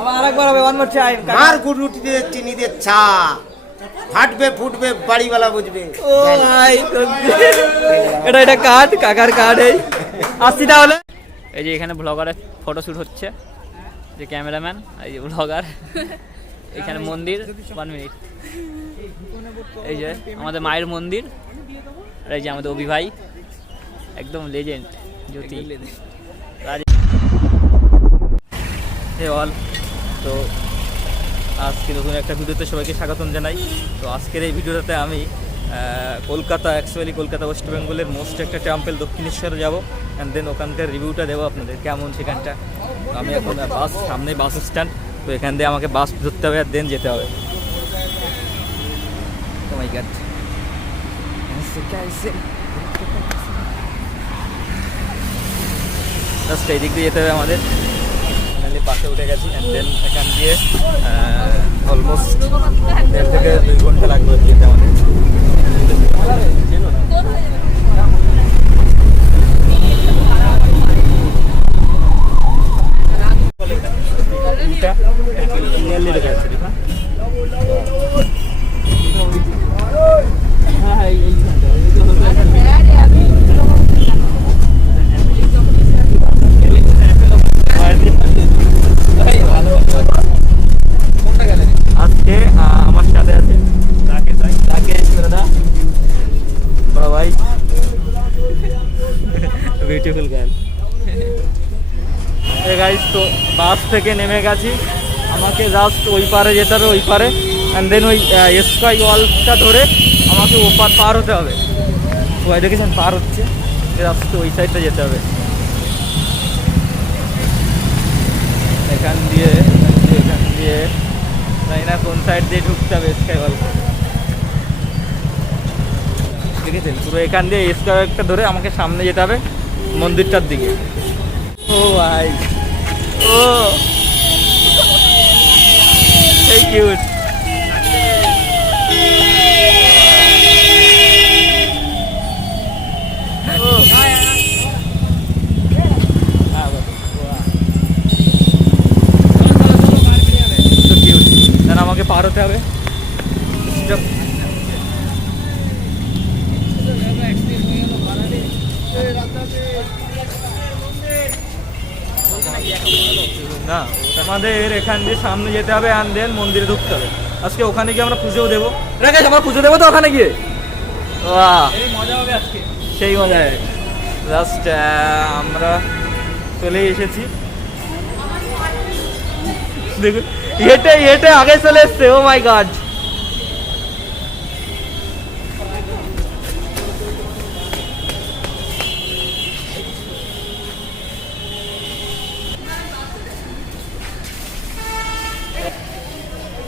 আবার আরেকবার হবে, ওয়ান মোর টাইম। মার গুড় রুটি দিয়ে চিনি দিয়ে চা, ফাটবে ফুটবে বাড়িওয়ালা বুঝবে। ও ভাই এটা কার্ড, কাকার কার্ড। এই আসছি তাহলে। এই যে এখানে ব্লগারের ফটোশ্যুট হচ্ছে, যে ক্যামেরাম্যান, এই যে ব্লগার। এখানে মন্দির, 1 মিনিট। এই যে আমাদের মায়ের মন্দির, আর এই যে আমাদের অভি ভাই, একদম লেজেন্ড জ্যোতি অল। তো আজকে নতুন একটা ভিডিওতে সবাইকে স্বাগতম জানাই। তো আজকের এই ভিডিওটাতে আমি কলকাতা, অ্যাকচুয়ালি কলকাতা ওয়েস্ট বেঙ্গলের মোস্ট একটা টেম্পল দক্ষিণেশ্বরে যাব, অ্যান্ড দেন ওখানকার রিভিউটা দেবো আপনাদের কেমন সেখানটা। আমি এখন সামনে বাস স্ট্যান্ড, তো এখান দিয়ে আমাকে বাস ধরতে হবে আর দেন যেতে হবে। ও মাই গড, জাস্ট এই দিক দিয়ে যেতে হবে আমাদের। পাশে উঠে গেছি, অ্যান্ড দেন এখান দিয়ে অলমোস্ট 1.5 থেকে 2 ঘন্টা লাগবে যেতে আমাদের। আজকে আমার সাথে আছে বড় ভাই, বিউটিফুল গার্ল। গাইস, তো বাস থেকে নেমে গেছি, আমাকে জাস্ট ওই পারে যেতে হবে, ওই পারে, অ্যান্ড দেন ওই স্কাই ওয়ালটা ধরে আমাকে ওপার পার হতে হবে। ওই দেখেছেন পার হচ্ছে, জাস্ট ওই সাইডটা যেতে হবে। এখান দিয়ে জানি না কোন সাইড দিয়ে ঢুকতে হবে স্কাই ওয়াল। দেখেছেন পুরো এখান দিয়ে স্কাই ওয়ালটা ধরে আমাকে সামনে যেতে হবে মন্দিরটার দিকে। ও ভাই, ও এই কিউট। আমাকে পার হতে হবে। না, আমাদের এখান দিয়ে সামনে যেতে হবে, অ্যান্ড দেন মন্দিরে ঢুকতে হবে। আজকে ওখানে গিয়ে আমরা পুজোও দেবো। রাকেশ, আমরা পুজো দেবো তো ওখানে গিয়ে। বাহ, মজা হবে আজকে, সেই মজা হবে। জাস্ট আমরা চলে এসেছি, দেখুন হেঁটে হেঁটে আগে চলে এসছে। ও মাই গড,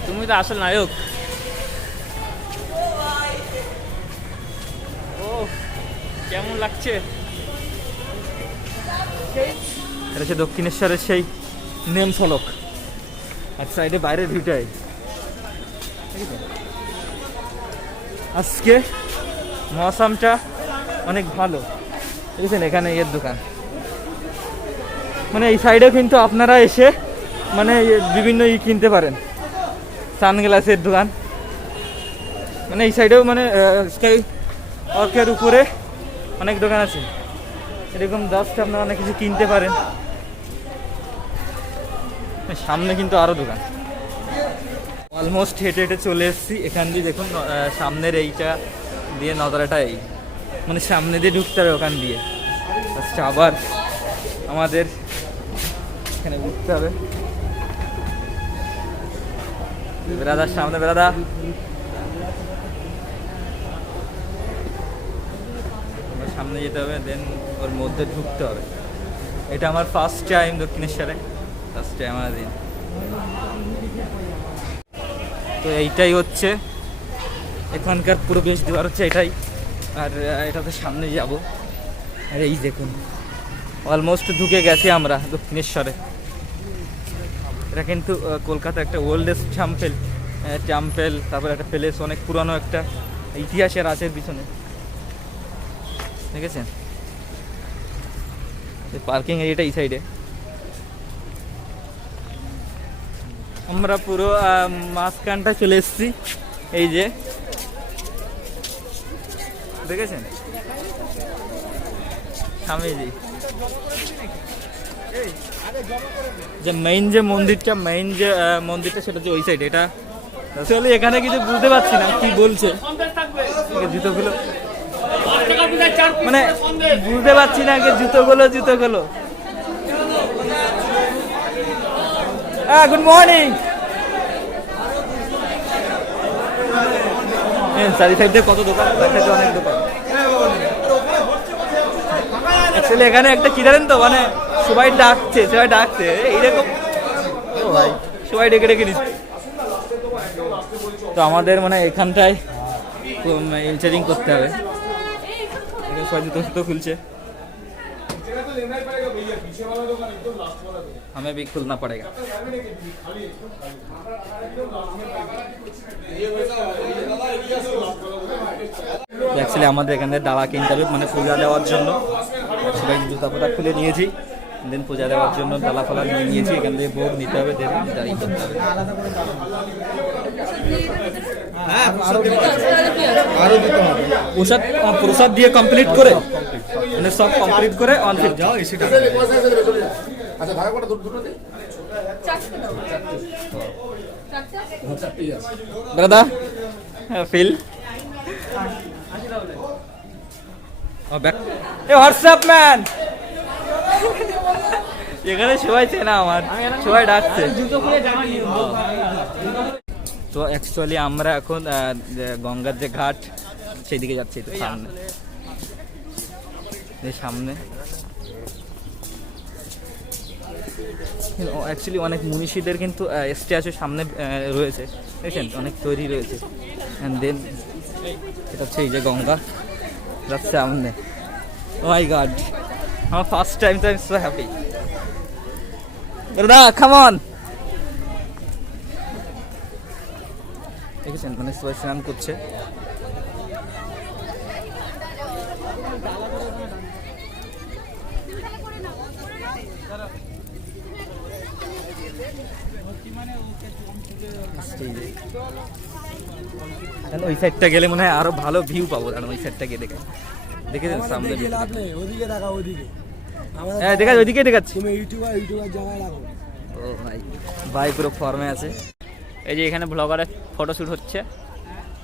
তুমি তো আসল নায়ক। ও কেমন লাগছে? এটা হচ্ছে দক্ষিণেশ্বরের সেই নেম ফলক, আর সাইডে বাইরের ভিউটাই। আজকে মৌসামটা অনেক ভালো, বুঝছেন। এখানে এর দোকান, মানে এই সাইডে কিন্তু আপনারা এসে মানে বিভিন্ন কিনতে পারেন, সানগ্লাসের দোকান। মানে এই সাইডেও মানে স্কাই ওয়াকের উপরে অনেক দোকান আছে, এরকম জাস্ট আপনারা অনেক কিছু কিনতে পারেন। সামনে কিন্তু আরও দোকান। অলমোস্ট হেঁটে হেঁটে চলে এসেছি। এখান দিয়ে দেখুন সামনের এইটা দিয়ে নজরাটা, এই মানে সামনে দিয়ে ঢুকতে হবে ওখান দিয়ে। আচ্ছা, আবার আমাদের এখানে উঠতে হবে। বেড়াদার সামনে, বেড়াদা সামনে যেতে হবে, দেন ওর মধ্যে ঢুকতে হবে। এটা আমার ফার্স্ট টাইম দক্ষিণেশ্বরে, ফার্স্ট টাইম আমার দিন। তো এইটাই হচ্ছে এখানকার পুরো বেশ দেওয়ার হচ্ছে এটাই। আর এটাতে সামনে যাব, আর এই দেখুন অলমোস্ট ঢুকে গেছি আমরা দক্ষিণেশ্বরে। এটা কিন্তু কলকাতা একটা ওল্ডেস্ট টেম্পল, তারপরে একটা প্যালেস, অনেক পুরানো একটা ইতিহাসের আছে পিছনে, দেখেছেন। পার্কিং এরিয়াটা এই সাইডে। আমরা পুরো মাঝখানটা চলে এসেছি, এই যে দেখেছেন স্বামীজি যে মেইন যে মন্দিরটা সেটা হচ্ছে ওই সাইড। এটা আসলে এখানে কিছু বুঝতে পারছি না কি বলছে, জুতোগুলো মানে বুঝতে পারছি না যে জুতোগুলো গুড মর্নিং। চারি সাইডে কত দোকান, অনেক দোকান। অ্যাকচুয়ালি এখানে একটা কি জানেন তো, মানে সবাই ডাকছে এইরকম ভাই, সবাই ডেকে নিচ্ছে। তো আমাদের মানে এখানটায় ইন্টারিং করতে হবে, সবাই জুতো খুলছে, हमें भी खुलना पड़ेगा। অ্যাকচুয়ালি আমাদের এখানে দাওয়া কিনতে হবে, মানে পূজা দেওয়ার জন্য সবাই জুতা ফোটা খুলে নিয়েছি, দেন পূজা দেওয়ার জন্য ডালা ফালা নিয়ে নিয়েছি। এখান থেকে ভোগ নিতে হবে, দেন দাঁড়িয়ে করতে হবে। প্রসাদ দিয়ে কমপ্লিট করে, মানে সব কমপ্লিট করে অন ফিট যাও এসিটা। দাদা ফিল হোয়াটসঅ্যাপ ম্যান, এখানে সবাই চেনা আমার, সবাই ডাকছে। তো অ্যাকচুয়ালি আমরা এখন গঙ্গার যে ঘাট সেদিকে যাচ্ছি, তো সামনে অ্যাকচুয়ালি অনেক মনীষীদের কিন্তু স্ট্যাচু সামনে রয়েছে, দেখেন অনেক তৈরি রয়েছে। অ্যান্ড দেন এটা হচ্ছে এই যে গঙ্গা যাচ্ছে সামনে। ও মাই গড, আমার ফার্স্ট টাইম, তো আই এম সো হ্যাপি। দাদা কাম অন, দেখেছেন মানে সবাই স্নান করছে। ওই সাইডটা গেলে মনে হয় আরো ভালো ভিউ পাবো, কারণ ওই সাইডটা গিয়ে দেখেছেন সামনে ওইদিকে দেখাচ্ছি। ও ভাই, ভাই পুরো ফর্মে আছে। এই যে এখানে ব্লগারের ফটোশ্যুট হচ্ছে,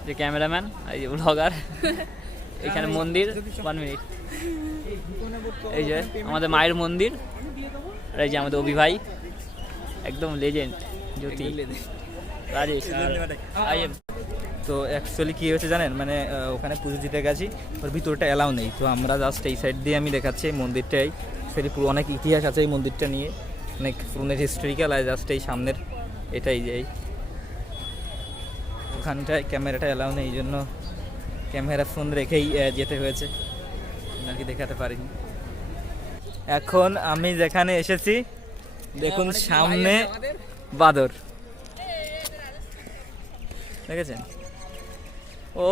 যে ক্যামেরাম্যান, এই যে ব্লগার। এখানে মন্দির, 1 মিনিট। এই যে আমাদের মায়ের মন্দির, আর এই যে আমাদের অভি ভাই, একদম লেজেন্ড জ্যোতি রাজেশ। তো অ্যাকচুয়ালি কী হয়েছে জানেন, মানে ওখানে পুজো দিতে গেছি, ওর ভিতরটা অ্যালাউ নেই। তো আমরা জাস্ট এই সাইড দিয়ে আমি দেখাচ্ছি এই মন্দিরটাই, সেটি পুরো অনেক ইতিহাস আছে এই মন্দিরটা নিয়ে, অনেক পুরনো হিস্ট্রিক্যাল। আর জাস্ট এই সামনের এটাই যে ওখানটায় ক্যামেরাটা অ্যালাউ নেই, এই জন্য ক্যামেরা ফোন রেখেই যেতে হয়েছে, নাকি দেখাতে পারিনি। এখন আমি যেখানে এসেছি দেখুন সামনে বাদর, দেখেছেন? ও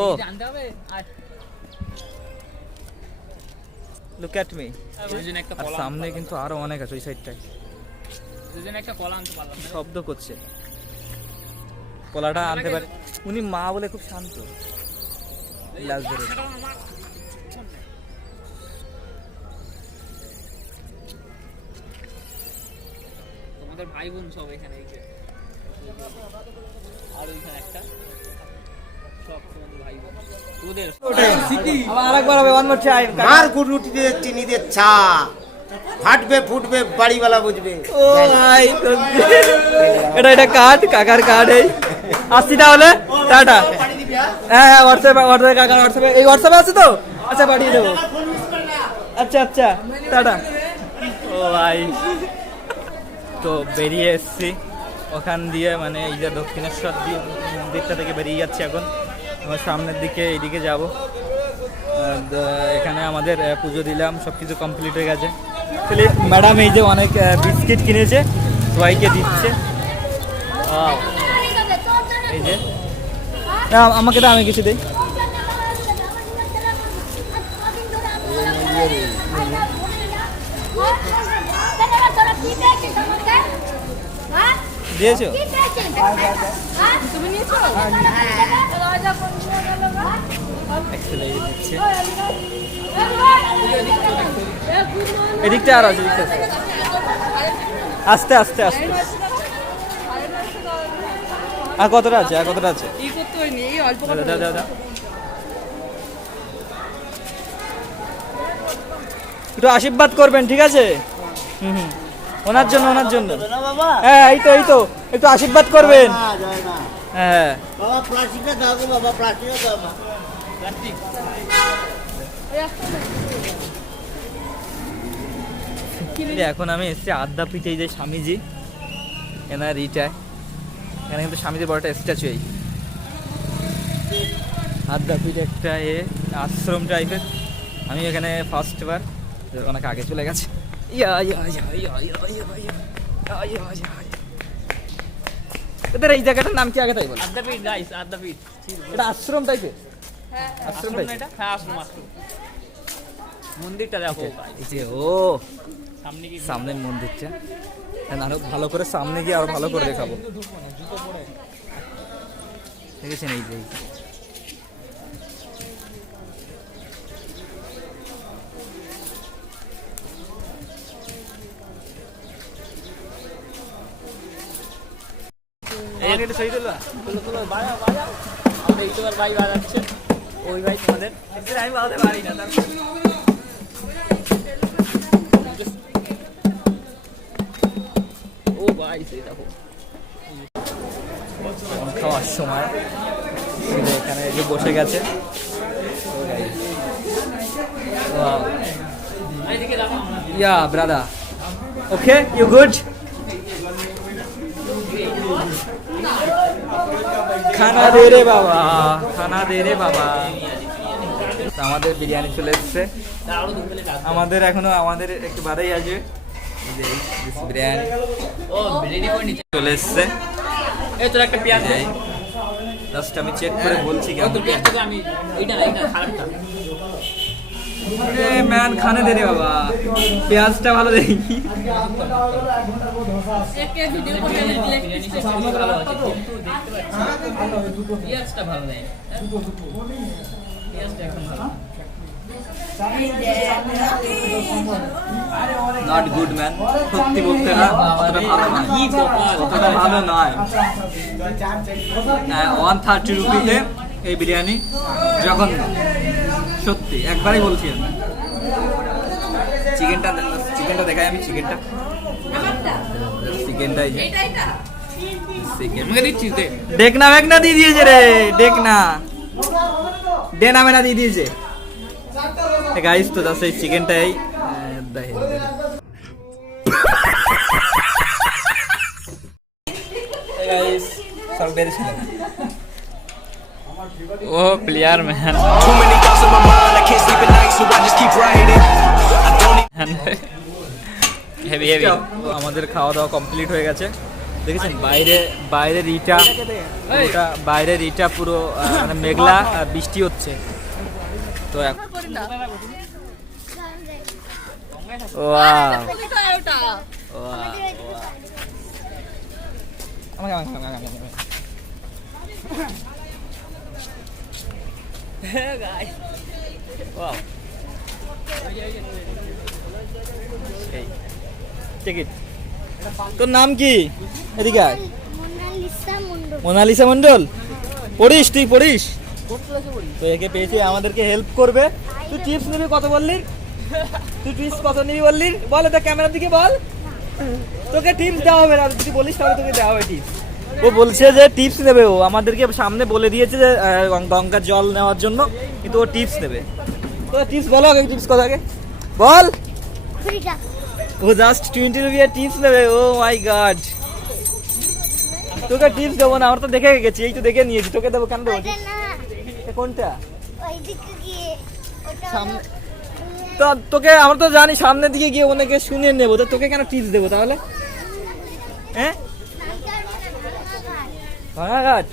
লুক এট মি। আর সামনে কিন্তু আরো অনেক আছে ওই সাইডটায়, শব্দ করছে, কলাটা আনতে পারে। উনি মা বলে খুব শান্ত, লাজ ধরে। তোমাদের ভাই বোন সব এখানে, আর ওইখানে একটা সব তোমাদের ভাই বোন ওদের। আরেকবার হবে, ওয়ান মোর টাইম। মার গুরুটিতে চিনি দিয়ে চা ফাটবে ফুটবে বাড়িওয়ালা বুঝবে। ও ভাই এটা কার্ড, কাকার কার্ড। এই আসছি তাহলে, টাটা। হ্যাঁ হ্যাঁ, হোয়াটসঅ্যাপে কাকার হোয়াটসঅ্যাপে, এই হোয়াটসঅ্যাপে আছে তো? আচ্ছা পাঠিয়ে দেবো। আচ্ছা আচ্ছা, টাটা। ও ভাই, তো বেরিয়ে এসছি ওখান দিয়ে, মানে এই যে দক্ষিণেশ্বর দিয়ে মন্দিরটা থেকে বেরিয়ে যাচ্ছি এখন। আমার সামনের দিকে এইদিকে যাব। এখানে আমাদের পুজো দিলাম, সব কিছু কমপ্লিট হয়ে গেছে। অ্যাকচুয়ালি ম্যাডাম এই যে অনেক বিস্কিট কিনেছে, সবাইকে দিচ্ছে। এই যে আমাকে দাও, আমি কিছু দিই। দিয়েছো? তুমি নিয়েছো? এক্সেল দিচ্ছে। এদিকটা আর আছে, এদিকটা আছে। আস্তে আস্তে আস্তে। আর কতটা আছে, আর কতটা আছে? ই করতে হয়নি, এই অল্প দাও দাও দাও দাও। একটু আশীর্বাদ করবেন, ঠিক আছে? হুম হুম, ওনার জন্য, ওনার জন্য। হ্যাঁ এই তো, এই তো, একটু আশীর্বাদ করবেন। হ্যাঁ বাবা প্লাস্টিকটা দাও গো বাবা, প্লাস্টিকটা দাও না। এখন আমি এসেছি আদ্যাপীঠে, এই যে স্বামীজি এনার ইটা, এখানে কিন্তু স্বামীজির বড় একটা স্ট্যাচু। এই আদ্যাপীঠ একটা আশ্রম টাইপের। আমি এখানে ফার্স্ট বার, অনেক আগে চলে গেছে। এদের এই জায়গাটার নাম কি আগে তাই বল? আদ্যাপীঠ গাইস, আদ্যাপীঠ। এটা আশ্রম টাইপের, আশ্রম আশ্রম না টাইপের। এটা? হ্যাঁ আশ্রম, আশ্রম। মন্দিরটা দেখো এই যে ও সামনে কি সামনের মন্দিরটা, আরো ভালো করে সামনে গিয়ে আরো ভালো করে দেখাবো। দেখেছেন এই যে আমাদের ইউটিউবার ভাই বাজাচ্ছে, ওই ভাই তোমাদের আমি বলতে পারি না। ও ভাই সেই দেখো খাওয়ার সময় এখানে যে বসে গেছে। এইদিকে দেখো আমরা ইয়া ব্রাদা, ওকে ইউ গুড? খানা দে রে বাবা, খানা দে রে বাবা। আমাদের বিরিয়ানি চলে এসছে। আরো দূর থেকে ডাক। আমাদের এখনো, আমাদের একটু বাদেই আছে। এই যে this বিরিয়ানি ও রেডি করে নিচ্ছে, চলে এসছে। এই তোর একটা পেঁয়াজ দে। জাস্ট আমি চেক করে বলছি ও কেমন। তোর পেঁয়াজটা দে, আমি এইটা না, এইটা খারাপটা। এ ম্যান খানে দে রে বাবা, পেঁয়াজটা ভালো দেই। একে ভিডিও করে দিলে বিরিয়ানি সত্যি ভালো আছে, কিন্তু দেখতে পাচ্ছি পেঁয়াজটা ভালো নেই। পেঁয়াজটা এখন ভালো। নট গুড ম্যান, সত্যি বলতে না, অতটা ভালো নয়। কি ব্যাপার? অতটা ভালো নয়। 130 রুপিতে এই বিরিয়ানি জঘন্য, সত্যি একবারই বলছি আমি। চিকেনটা, চিকেনটা দেখাই আমি, চিকেনটা, চিকেনটা এই যে চিকেন। আমাকে দিচ্ছিস দে। দেখ না, মেঘ না দিয়ে দিয়েছে রে, দেখ না, দে না মেনা দিয়ে দিয়েছে। গাইস তো জাস্ট এই চিকেনটাই দেখেন। গাইস সব বেরিয়েছিল। ও player man. Too many thoughts in my mind, I can't sleep at night, so I just keep writing. I don't heavy heavy. আমাদের খাওয়া দাওয়া কমপ্লিট হয়ে গেছে। দেখেছেন বাইরে, বাইরের ইটা, ওটা বাইরের ইটা পুরো মানে মেঘলা, আর বৃষ্টি হচ্ছে। তো এখন করি না। ওয়াও কপি তো ওটা। Wow ticket. তোর নাম কি? এদিকে আয়। মোনালিসা মন্ডল। পড়িস, তুই পড়িস? তো একে পেয়েছি, আমাদেরকে হেল্প করবে। তুই টিপস নিবি কত বললি? তুই টিপস কত নিবি বললি? বল, এটা ক্যামেরার দিকে বল। তোকে টিপস দেওয়া হবে না, তুই বলিস তাহলে তোকে দেওয়া হবে টিপস। ও বলছে যে টিপস নেবে, ও আমাদেরকে সামনে বলে দিয়েছে যে গঙ্গার জল নেওয়ার জন্য, কিন্তু ও টিপস নেবে। তো টিপস বলো আগে, টিপস কথা আগে বল। ও জাস্ট 20 রুপিয়া টিপস নেবে। ও মাই গড, তোকে টিপস দেবো না, আমরা তো দেখে গেছি, এই তো দেখে নিয়েছি, তোকে দেবো কেন দেবো? কোনটা সামনে? তো তোকে আমরা তো জানি সামনের দিকে গিয়ে ওনাকে শুনে নেবো, তো তোকে কেন টিপস দেবো তাহলে? হ্যাঁ ভাঙাঘাট।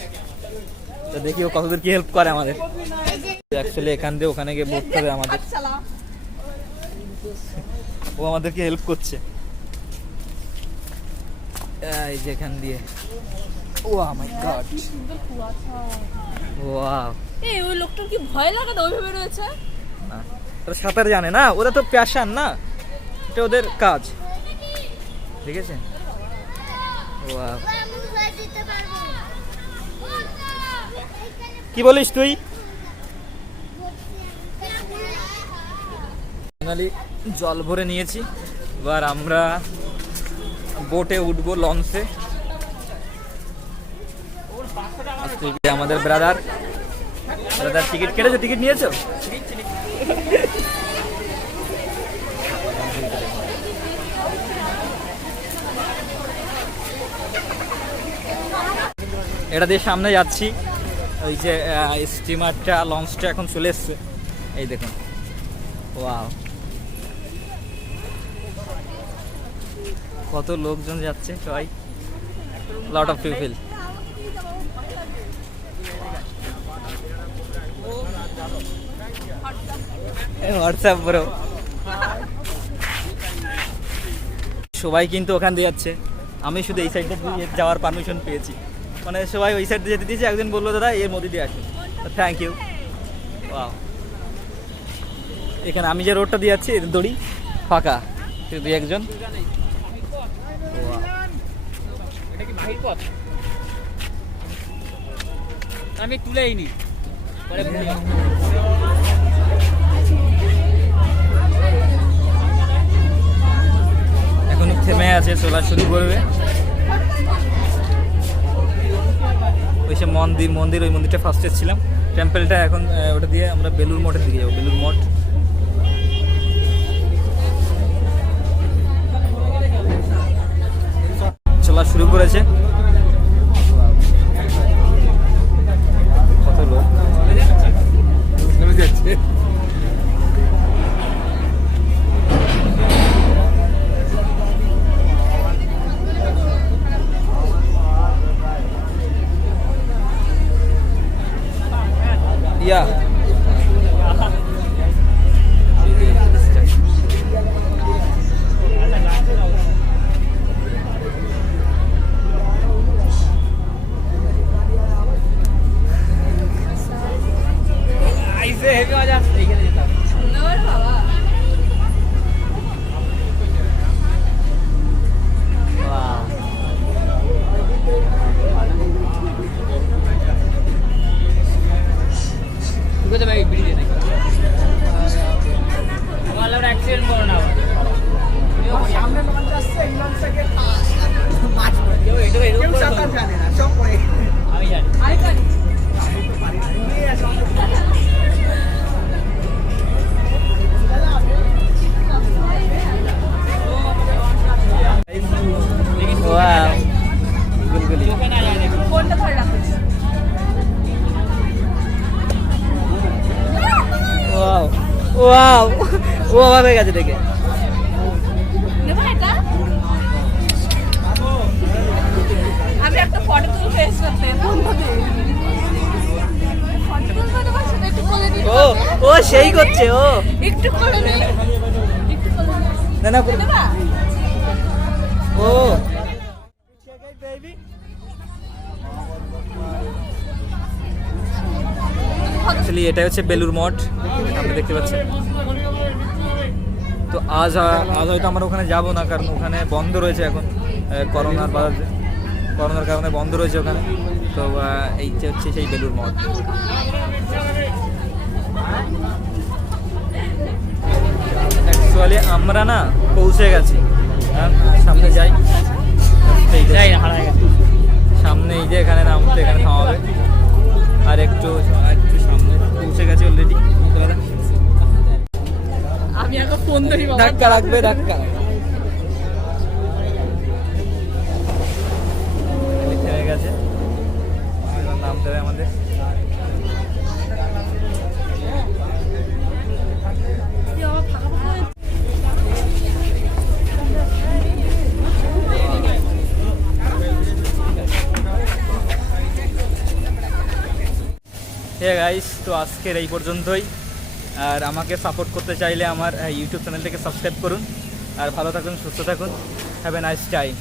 তো দেখি ও কতদূর কি হেল্প করে আমাদের। অ্যাকচুয়ালি এখান দিয়ে ওখানে গিয়ে বলতে হবে আমাদের, ও আমাদেরকে হেল্প করছে। এই যেখান দিয়ে, ওয়া মাই গড, ওয়াও। এই ওই লোকটার কি ভয় লাগে না ওইভাবে রয়েছে? না, ওরা সাঁতার জানে না, ওরা তো প্যাশন না, এটা ওদের কাজ, ঠিক আছে। ওয়াও, কি বলিস তুই? ফাইনালি জল ভরে নিয়েছি, এবার আমরা বোটে উঠবো, লঞ্চে। আমাদের ব্রাদার টিকিট কেটেছো? টিকিট নিয়েছো? এটা দিয়ে সামনে যাচ্ছি, ওই যে স্টিমারটা, লঞ্চটা এখন চলে এসছে, এই দেখুন। ওয়াও, কত লোকজন যাচ্ছে, সবাই, lot of people. WhatsApp bro, সবাই কিন্তু ওখান দিয়ে যাচ্ছে, আমি শুধু এই সাইডটা দিয়ে যাওয়ার পারমিশন পেয়েছি, মানে সবাই ওই সাইড দিয়ে যেতে দিয়েছে। একজন বললো দাদা এর মধ্যে দিয়ে আসুন, থ্যাংক ইউ। ওয়াও, এখানে আমি যে রোডটা দিয়ে যাচ্ছি এর দড়ি ফাঁকা, শুধু একজন। এটা কি বাহির পথ? আমি তুলেই নি পরে ভুলে যাবো। এখনো থেমে আছে, চলা শুরু করবে। ওই সে মন্দির, ওই মন্দিরটা ফার্স্টে ছিলাম, টেম্পলটা এখন ওটা দিয়ে আমরা বেলুর মঠের দিকে যাবো, বেলুর মঠ। চলা শুরু করেছে, কত লোক যাচ্ছে। ইয়া হেভি মজা আসছে, এইখানে যেতাম। ওর বাবা তুই কোথায় ভাই বিড়ি দিয়ে আমার অ্যাক্সিডেন্ট করো না আবার। সামনে লঞ্চ আসছে, এই লঞ্চটাকে কেউ সাঁতার জানে না, সব পড়ে আমি জানি। আইকানি ওয়াও, গুলগুলি। ওখানে আয় দেখো। কোনটা ধরে রাখিস? ওয়াও ওয়াও, ও অবাক হয়ে গেছে দেখে। নেবা এটা? আমি একটা ফটো তুলতে এসেছি, বন্ধুতে ফটো তুলতে দেবো, সেটা একটু করে দিই। ও ও সেই করছে, ও একটু করে নে, একটু করে নে। না না, নেবা? ও অ্যাকচুয়ালি এটা হচ্ছে বেলুর মঠ, আপনি দেখতে পাচ্ছেন। তো আজ হয়তো আমরা ওখানে যাব না, কারণ ওখানে বন্ধ রয়েছে এখন, করোনার কারণে বন্ধ রয়েছে ওখানে। তো এইটা হচ্ছে সেই বেলুর মঠ। অ্যাকচুয়ালি আমরা না পৌঁছে গেছি, সামনে যাই, এই যে যাই না, হারায় গেছে। সামনে, এই যে এখানে নামতে, এখানে থামাবে, আর একটু সামনে পৌঁছে গেছে অলরেডি। আমি এখন ফোন ধরি বাবা। ধাক্কা লাগবে, ধাক্কা থেমে গেছে, এবার নামতে হবে আমাদের। হ্যাঁ গাইস, তো আজকের এই পর্যন্তই। আর আমাকে সাপোর্ট করতে চাইলে আমার ইউটিউব চ্যানেলটাকে সাবস্ক্রাইব করুন, আর ভালো থাকুন, সুস্থ থাকুন। Have a nice time.